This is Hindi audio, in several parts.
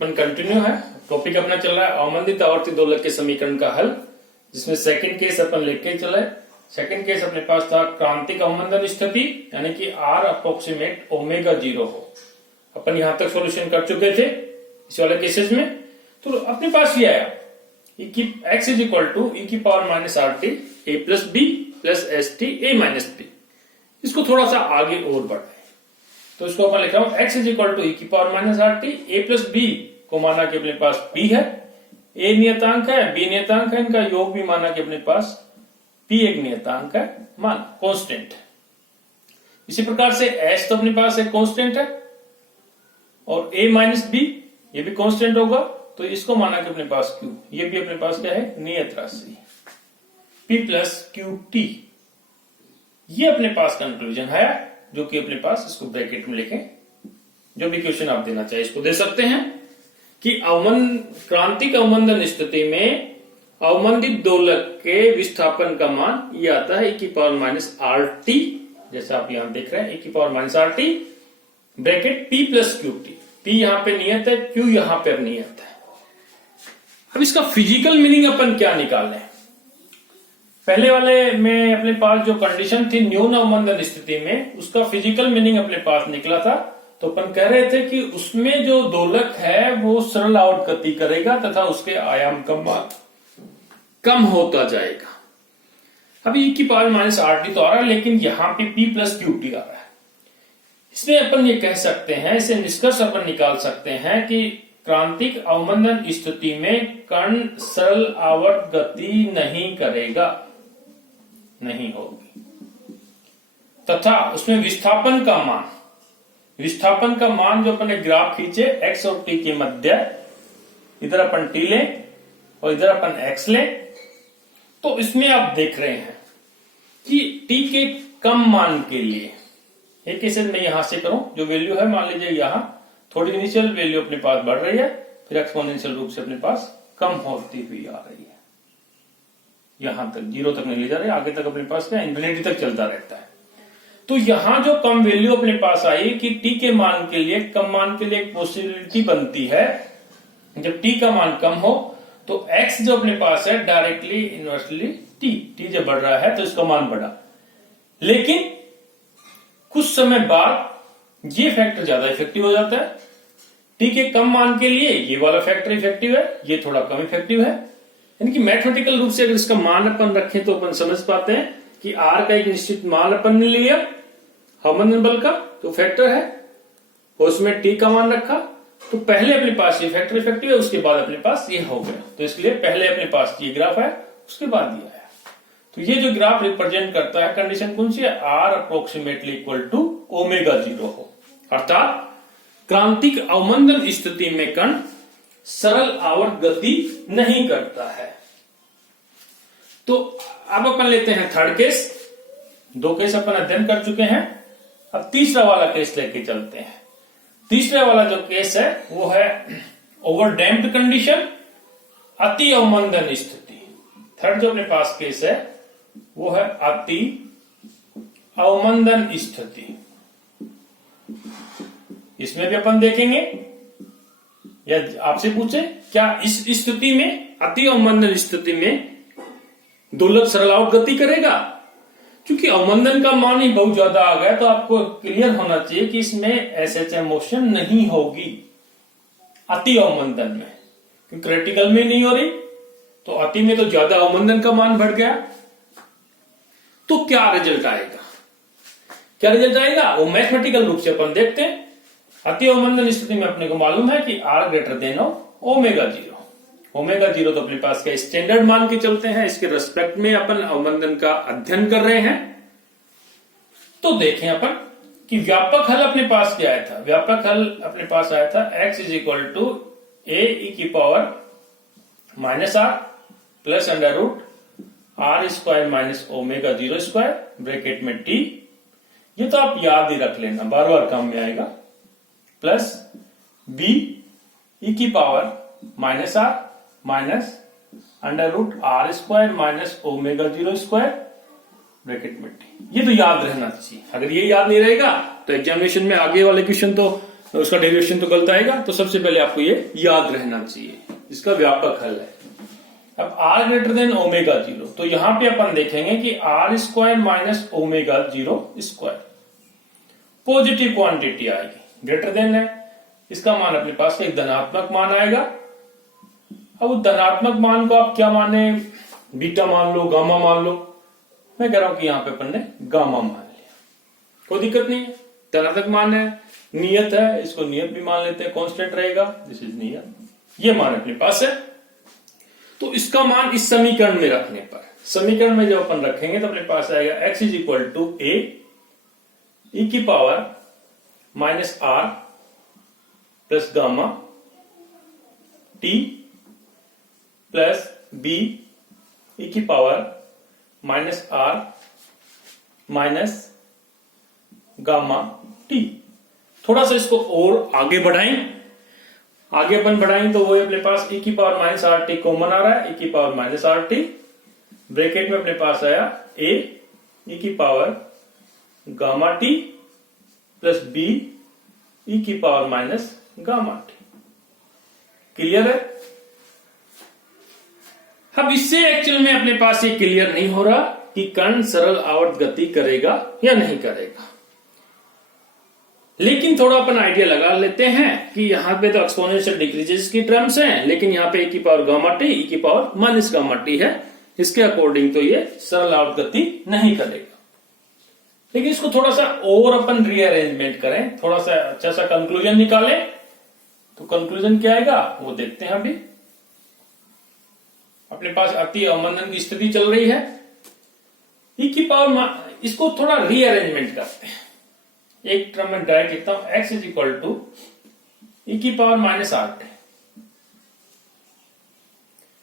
अपन कंटिन्यू है, टॉपिक अपना चल रहा है अवमंदित आवर्ती दोलक के समीकरण का हल, जिसमें सेकंड केस अपन लेके चले। सेकंड केस अपने पास था क्रांतिक अवमंदन स्थिति, यानी कि R अप्रोक्सीमेट ओमेगा 0 हो। अपन यहां तक सॉल्यूशन कर चुके थे इस वाले केसेस में। तो अपने पास ये आया x is equal to e की power minus RT a plus B plus ST a minus B. इसको थोड़ा सा आगे और बढ़ाए तो इसको अपन लिख रहा हूं x is equal to e की power minus RT a plus B को माना कि अपने पास p है, a नियतांक है, b नियतांक है, इनका योग भी माना कि अपने पास p एक नियतांक है, मान कांस्टेंट है। इसी प्रकार से s तो अपने पास एक कांस्टेंट है और a माइनस बी ये भी कांस्टेंट होगा, तो इसको माना कि अपने पास q, ये भी अपने पास क्या है, नियत राशि p प्लस क्यू टी। ये अपने पास कंक्लूजन है, जो कि अपने पास इसको ब्रैकेट में लिखें, जो भी क्वेश्चन आप देना चाहिए इसको दे सकते हैं कि क्रांतिक अवमंदन स्थिति में अवमंदित दोलक के विस्थापन का मान ये आता है e की पावर माइनस RT, जैसे आप यहां देख रहे हैं e की power minus RT bracket p plus Q T. p यहां पे नियत है, q यहां पर नियत है। अब इसका फिजिकल मीनिंग अपन क्या निकाल लें। पहले वाले में अपने पास जो कंडीशन थी न्यून अवमंदन स्थिति में, उसका फिजिकल मीनिंग अपने पास निकला था। तो अपन कह रहे थे कि उसमें जो दोलक है वो सरल आवर्त गति करेगा तथा उसके आयाम का मान कम होता जाएगा। अभी e की पावर माइनस RT तो आ रहा है, लेकिन यहां पे p प्लस क्यू टी आ रहा है। इसमें अपन ये कह सकते हैं, इसे निष्कर्ष अपन निकाल सकते हैं कि क्रांतिक अवमंदन स्थिति में कण सरल आवर्त गति नहीं करेगा, नहीं होगी, तथा उसमें विस्थापन का मान जो अपन एक ग्राफ खींचे x और t के मध्य, इधर अपन t लें और इधर अपन x लें, तो इसमें आप देख रहे हैं कि t के कम मान के लिए एक केस में यहां से करूं, जो वैल्यू है मान लीजिए यहां थोड़ी इनिशियल वैल्यू अपने पास बढ़ रही है, फिर एक्सपोनेंशियल रूप से अपने पास कम होती हुई आ रही है, यहां तक 0 तक नहीं ले जा रही, आगे तक अपने पास क्या इंफिनिटी तक चलता रहता है। तो यहां जो कम वैल्यू अपने पास आई कि t के मान के लिए, कम मान के लिए एक पॉसिबिलिटी बनती है, जब t का मान कम हो तो x जो अपने पास है डायरेक्टली इनवर्सली t जब बढ़ रहा है तो इसका मान बढ़ा, लेकिन कुछ समय बाद ये फैक्टर ज्यादा इफेक्टिव हो जाता है। t के कम मान के लिए ये वाला फैक्टर इफेक्टिव है, ये थोड़ा कम इफेक्टिव है। यानी कि मैथमेटिकल रूप से अगर इसका मान अपन रखें तो अपन समझ पाते हैं कि r का एक निश्चित मान अपन ने लिया अवमंदन बल का, तो फैक्टर है, और उसमें t का मान रखा, तो पहले अपने पास ये फैक्टर इफेक्टिव है, उसके बाद अपने पास ये हो गया। तो इसके लिए पहले अपने पास ये ग्राफ है, उसके बाद ये आया। तो ये जो ग्राफ रिप्रेजेंट करता है कंडीशन कौन सी है, R approximately equal to omega 0 हो, अर्थात क्रांतिक अवमंदन स्थिति में कण सरल आवर्त गति नहीं करता है। तो अब अपन लेते हैं थर्ड केस। 2 केस अपन अध्ययन कर चुके हैं, अब तीसरा वाला केस लेके चलते हैं। तीसरा वाला जो केस है वो है ओवरडैम्प्ड कंडीशन, अति अवमंदन स्थिति। थर्ड जो अपने पास केस है वो है अति अवमंदन स्थिति। इसमें भी अपन देखेंगे, या आपसे पूछे क्या इस स्थिति में, अति अवमंदन स्थिति में दोलक सरल आवर्त गति करेगा। क्योंकि अवमंदन का मान ही बहुत ज्यादा आ गया, तो आपको क्लियर होना चाहिए कि इसमें SHM मोशन नहीं होगी अति अवमंदन में, क्योंकि क्रिटिकल में नहीं हो रही, तो अति में तो ज्यादा अवमंदन का मान बढ़ गया। तो क्या रिजल्ट आएगा, वो मैथमेटिकल रूप से अपन देखते हैं। अति अवमंदन स्थिति में अपने को मालूम है कि R greater than omega 0। Omega 0 तो अपने पास क्या स्टैंडर्ड मान के चलते हैं, इसके रेस्पेक्ट में अपन अवमंदन का अध्ययन कर रहे हैं। तो देखें अपन कि व्यापक हल अपने पास क्या आया था। व्यापक हल अपने पास आया था x is equal to a e की power minus R plus under root R square minus omega 0 square bracket में t। ये तो आप याद ही रख लेना, बार बार काम में आएगा, प्लस b e की power minus R minus under root R square minus omega 0 square bracket में t। ये तो याद रहना चाहिए। अगर ये याद नहीं रहेगा तो एग्जामिनेशन में आगे वाले क्वेश्चन तो उसका डेरिवेशन तो गलत आएगा। तो सबसे पहले आपको ये याद रहना चाहिए, इसका व्यापक हल है। अब r ग्रेटर देन ओमेगा 0, तो यहां पे अपन देखेंगे कि r square minus omega 0 square positive quantity आएगी, ग्रेटर देन है, इसका मान अपने पास एक धनात्मक मान आएगा। अब उस धनात्मक मान को आप क्या माने, बीटा मान लो, गामा मान लो, मैं कह रहा हूं कि यहां पे अपन ने गामा मान लिया, कोई दिक्कत नहीं है, धनात्मक मान है, नियत है, इसको नियत भी मान लेते हैं, कांस्टेंट रहेगा, दिस इज नियत, ये मान अपने पास है। तो इसका मान इस समीकरण में रखने पर, समीकरण में जब अपन रखेंगे तो अपने पास आएगा x is equal to A E की power minus R plus gamma T plus B E की power minus R minus gamma T. थोड़ा सा इसको और आगे बढ़ाएं, आगे अपन बढ़ाएं तो वो अपने पास e की power minus are T common आ रहा है, e की power minus are T, bracket में अपने पास आया a e की power gamma T plus b e की power minus gamma T. Clear है? अब इससे एक्चुअल में अपने पास ये क्लियर नहीं हो रहा कि कण सरल आवर्त गति करेगा या नहीं करेगा, लेकिन थोड़ा अपन आइडिया लगा लेते हैं कि यहां पे तो एक्सपोनेंशियल डिक्रीजेस की टर्म्स हैं, लेकिन यहां पे e की पावर गामा टी e की पावर माइनस गामा टी है, इसके अकॉर्डिंग तो ये सरल आवर्त गति नहीं करेगा। लेकिन इसको थोड़ा सा और अपन रीअरेंजमेंट करें, थोड़ा सा अच्छा सा कंक्लूजन निकालें, तो कंक्लूजन क्या आएगा वो देखते हैं। अभी अपने पास अति अवमंदन की स्थिति चल रही है, e की पावर, इसको थोड़ा रीअरेंजमेंट करते हैं, एक टर्म में डायरेक्ट लिखता हूं x is equal to e की पावर माइनस आर टी।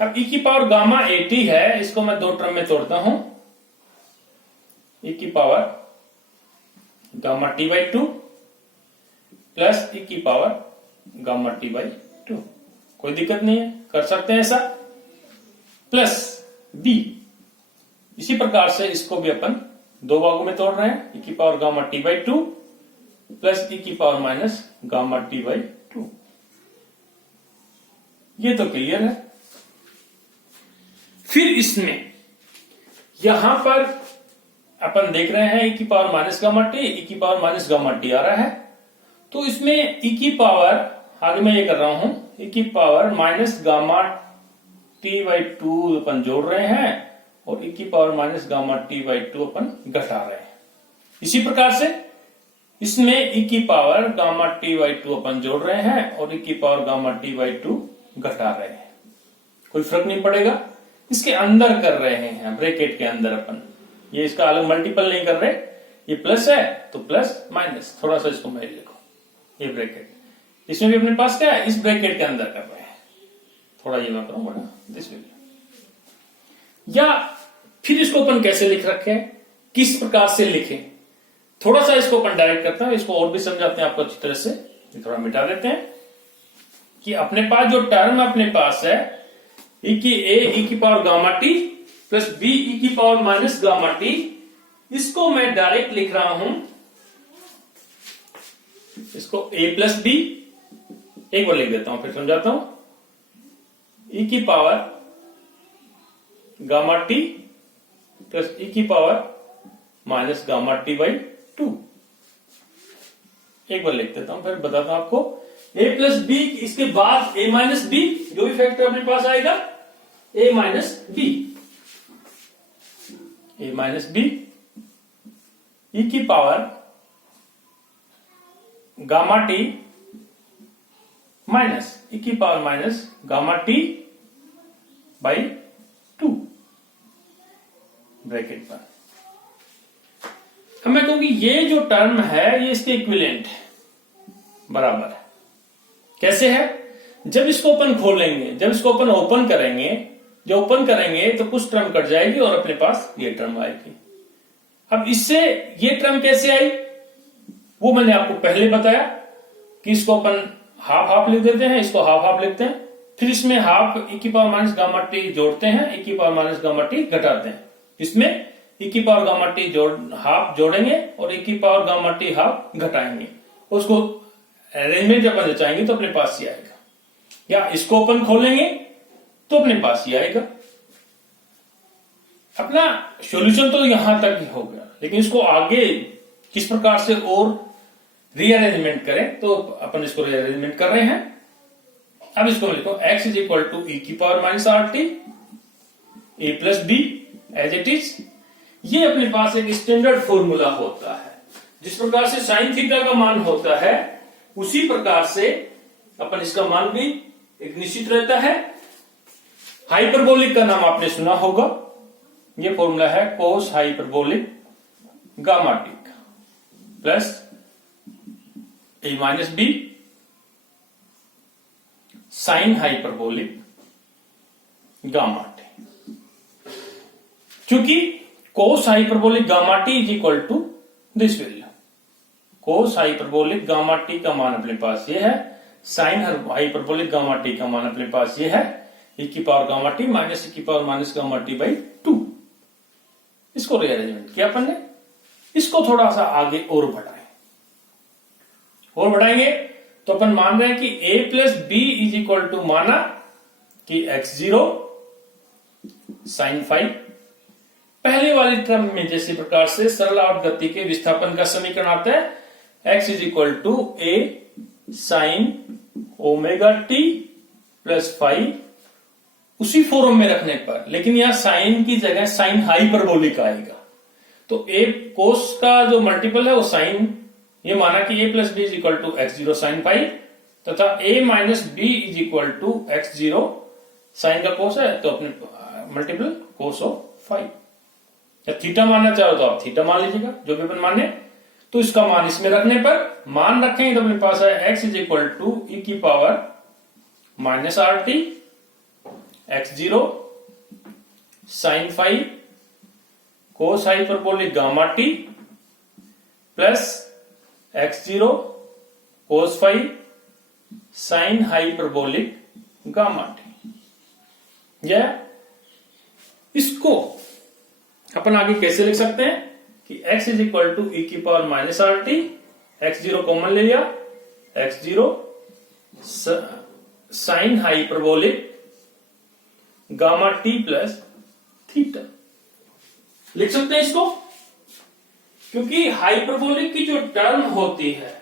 अब e की पावर गामा एटी है, इसको मैं दो टर्म में तोड़ता हूं, e की power gamma T by two plus e की power gamma T by to, कोई दिक्कत नहीं है, कर सकते हैं ऐसा, प्लस b। इसी प्रकार से इसको भी अपन दो भागों में तोड़ रहे हैं, e की power gamma T by two plus e की power minus gamma T by to. ये तो क्लियर है। फिर इसमें यहां पर अपन देख रहे हैं e की power minus gamma T, e की पावर माइनस गामा टी आ रहा है, तो इसमें e की पावर, आगे मैं ये कर रहा हूं, e की power minus gamma T by two अपन जोड़ रहे हैं और e की power minus gamma T by two अपन घटा रहे हैं। इसी प्रकार से इसमें e की power gamma T by two अपन जोड़ रहे हैं और e की power gamma T by two घटा रहे हैं, कोई फर्क नहीं पड़ेगा, इसके अंदर कर रहे हैं, ब्रैकेट के अंदर अपन, ये इसका अलग मल्टीपल नहीं कर रहे, ये प्लस है तो प्लस माइनस, थोड़ा सा इसको मैं लिखो, ये ब्रैकेट, इसमें भी अपने पास क्या है, इस ब्रैकेट के अंदर कर रहे हैं, थोड़ा ये मैं करूं बड़ा दिस वे। या फिर इसको अपन कैसे लिख रखे हैं, किस प्रकार से लिखें, थोड़ा सा इसको अपन डायरेक्ट करते हैं, इसको और भी समझाते हैं आपको अच्छी तरह से, थोड़ा मिटा देते हैं कि अपने पास जो टर्म अपने पास है e की power gamma T plus b e की पावर माइनस गामा टी, इसको मैं डायरेक्ट लिख रहा हूं, इसको a प्लस b, एक बार लिख देता हूं फिर समझाता हूं, e की power gamma T plus e की power minus gamma T by to, एक बार लिख देता हूं फिर बताता हूं आपको, a प्लस बी, इसके बाद a माइनस बी, जो भी फैक्टर अपने पास आएगा a minus B, a minus B e की power gamma T minus e की power minus gamma T by two, bracket पर। अब मैं कहूंगी ये जो टर्म है ये इसके इक्विवेलेंट है, बराबर है। कैसे है, जब इसको अपन खोलेंगे, जब इसको अपन ओपन करेंगे, जब ओपन करेंगे तो कुछ टर्म कट जाएगी और अपने पास ये टर्म आएगी। अब इससे ये टर्म कैसे आई वो मैंने आपको पहले बताया कि इसको अपन हाफ हाफ लिख देते हैं, इसको हाफ हाफ लिखते हैं, फिर इसमें हाफ e की पावर माइनस गामा टी जोड़ते हैं, e की पावर माइनस गामा टी घटाते हैं, इसमें e की पावर गामा टी हाफ जोड़ेंगे और e की पावर गामा टी हाफ घटाएंगे, उसको अरेंजमेंट अपन चाहेंगे तो अपने पास ये आएगा, या इसको अपन खोलेंगे तो अपने पास ये आएगा। अपना सॉल्यूशन तो यहां तक ही हो गया, लेकिन इसको आगे किस प्रकार से और रीअरेंजमेंट करें, तो अपन इसको रीअरेंजमेंट कर रहे हैं। अब इसको मैं लिखो x is equal to e की power minus are T A plus B as it is. ये अपने पास एक स्टैंडर्ड फॉर्मूला होता है, जिस प्रकार से साइन थीटा का मान होता है उसी प्रकार से अपन इसका मान भी एक निश्चित रहता है। हाइपरबोलिक का नाम आपने सुना होगा, ये फॉर्मूला है cos hyperbolic gamma T plus a minus b sine hyperbolic gamma t. क्योंकि cos hyperbolic gamma t is equal to this value, cos hyperbolic gamma t का मान अपने पास ये है, साइन हाइपरबोलिक गामा टी का मान अपने पास ये है e की power gamma T minus e की power minus gamma T by 2। इसको रीअरेंजमेंट किया अपन ने, इसको थोड़ा सा आगे और बढ़ाएंगे तो अपन मान रहे हैं कि a plus B is equal to माना कि x0 साइन फाइव। पहले वाली टर्म में जैसे प्रकार से सरल आवर्त गति के विस्थापन का समीकरण आता है x is equal to a sine omega T plus five, उसी फॉर्म में रखने पर, लेकिन यहां साइन की जगह साइन हाइपरबोलिक आएगा। तो a कोस का जो मल्टीपल है वो साइन, ये माना कि a plus B is equal to x0 sine five तथा a minus B is equal to x0 sine का कोस है तो अपने मल्टीपल कोस ऑफ फाइव। या थीटा मानना चाहो तो आप थीटा मान लीजिएगा, जो भी अपन माने। तो इसका मान इसमें रखने पर मान रखेंगे तो अपने पास है x is equal to e की power minus are t x0 sine five cos hyperbolic gamma T plus x0 cos five sine hyperbolic gamma t. या इसको अपन आगे कैसे लिख सकते हैं कि x is equal to e की power minus are t, x0 common ले लिया, x0 sign hyperbolic gamma T plus theta लिख सकते हैं इसको। क्योंकि हाइपरबोलिक की जो टर्म होती है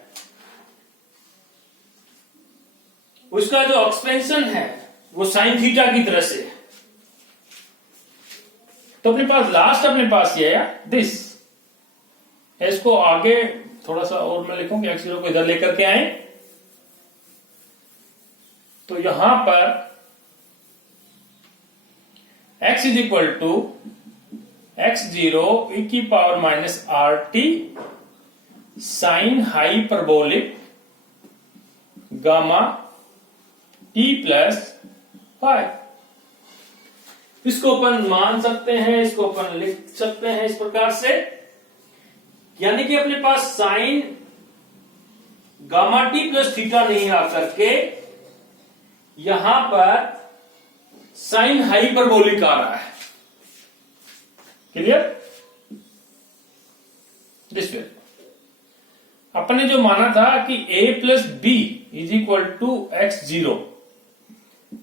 उसका जो एक्सपेंशन है वो साइन थीटा की तरह से है, तो अपने पास लास्ट अपने पास ये है दिस। इसको आगे थोड़ा सा और मैं लिखूं कि x0 को इधर लेकर के आए तो यहां पर x is equal to x0 e की power minus are T sine hyperbolic gamma T plus five. इसको अपन मान सकते हैं, इसको अपन लिख सकते हैं इस प्रकार से, यानी कि अपने पास sine gamma T plus theta नहीं आकर के यहां पर साइन हाइपरबोलिक आ रहा है। क्लियर? दिस वे अपन ने जो माना था कि a plus B is equal to x0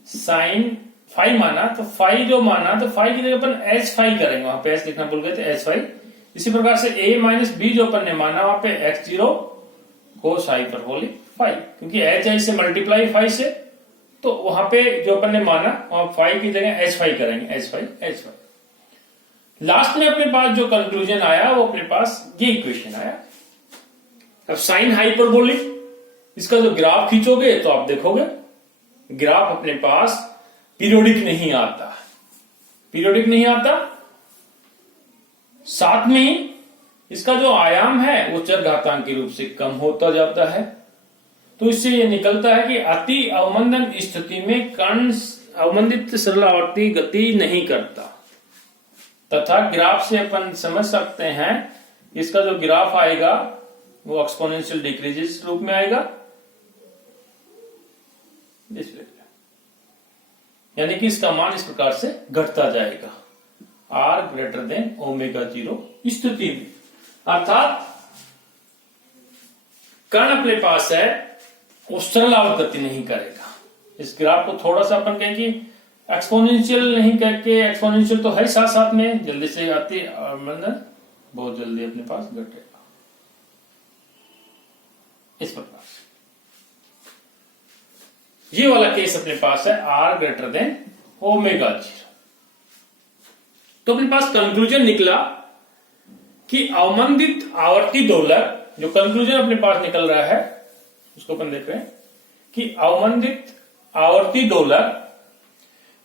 sine five माना, तो फाइव जो माना तो फाइव की जगह अपन एच फाइव करेंगे, वहां पे एच लिखना भूल गए थे, एच फाइव। इसी प्रकार से a माइनस बी जो अपन ने माना वहां पे x0 कोस हाइपरबोलिक फाइव, क्योंकि एच है इससे मल्टीप्लाई फाइव से, तो वहां पे जो अपन ने माना वहां फाइव की जगह एच फाइव करेंगे, एच फाइव। लास्ट में अपने पास जो कंक्लूजन आया वो अपने पास ये इक्वेशन आया। अब साइन हाइपरबोलिक इसका जो ग्राफ खींचोगे तो आप देखोगे ग्राफ अपने पास पीरियोडिक नहीं आता, साथ में ही इसका जो आयाम है वो चर घातांक के रूप से कम होता जाता है। तो इससे ये निकलता है कि अति अवमंदन स्थिति में कण अवमंदित सरल आवर्ती गति नहीं करता, तथा ग्राफ से अपन समझ सकते हैं इसका जो ग्राफ आएगा वो एक्सपोनेंशियल डिक्रीजेस रूप में आएगा, यानी कि इसका मान इस प्रकार से घटता जाएगा r ग्रेटर देन ओमेगा 0 स्थिति में। अर्थात कण अपने पास है वो सरल आवर्त गति नहीं करेगा। इस ग्राफ को थोड़ा सा अपन कहें कि एक्सपोनेंशियल नहीं करके, एक्सपोनेंशियल तो है साथ साथ में, जल्दी से आती मतलब बहुत जल्दी अपने पास घटेगा इस प्रकार। ये वाला केस अपने पास है r ग्रेटर देन ओमेगा 0। तो अपने पास कंक्लूजन निकला कि अवमंदित आवर्ती दोलक, जो कंक्लूजन अपने पास निकल रहा है उसको अपन देख रहे हैं कि अवमंदित आवर्ती दोलक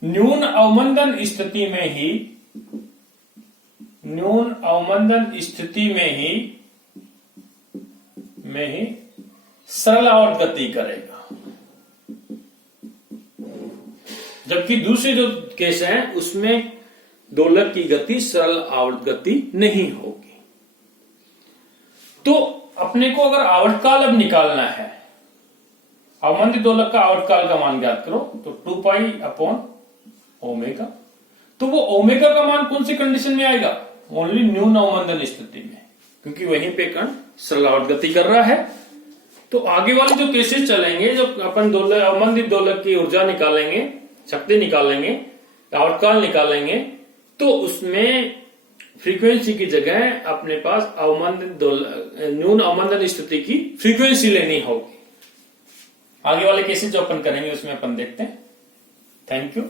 न्यून अवमंदन स्थिति में ही सरल आवर्त गति करेगा, जबकि दूसरे जो केस है उसमें दोलक की गति सरल आवर्त गति नहीं होगी। तो अपने को अगर आवर्तकाल अब निकालना है, अवमंदित दोलक का आवर्तकाल का मान ज्ञात करो, तो 2 पाई अपॉन ओमेगा। तो वो ओमेगा का मान कौन सी कंडीशन में आएगा? ओनली न्यून अवमंदन स्थिति में, क्योंकि वहीं पे कण सरल आवर्त गति कर रहा है। तो आगे वाले जो केसेस चलेंगे, जो अपन अवमंदित दोलक की ऊर्जा निकालेंगे, शक्ति निकालेंगे, आवर्तकाल निकालेंगे, तो उसमें फ्रीक्वेंसी की जगह अपने पास न्यून अवमंदन स्थिति की फ्रीक्वेंसी लेनी होगी। आगे वाले केसेस जो अपन करेंगे उसमें अपन देखते हैं। Thank you.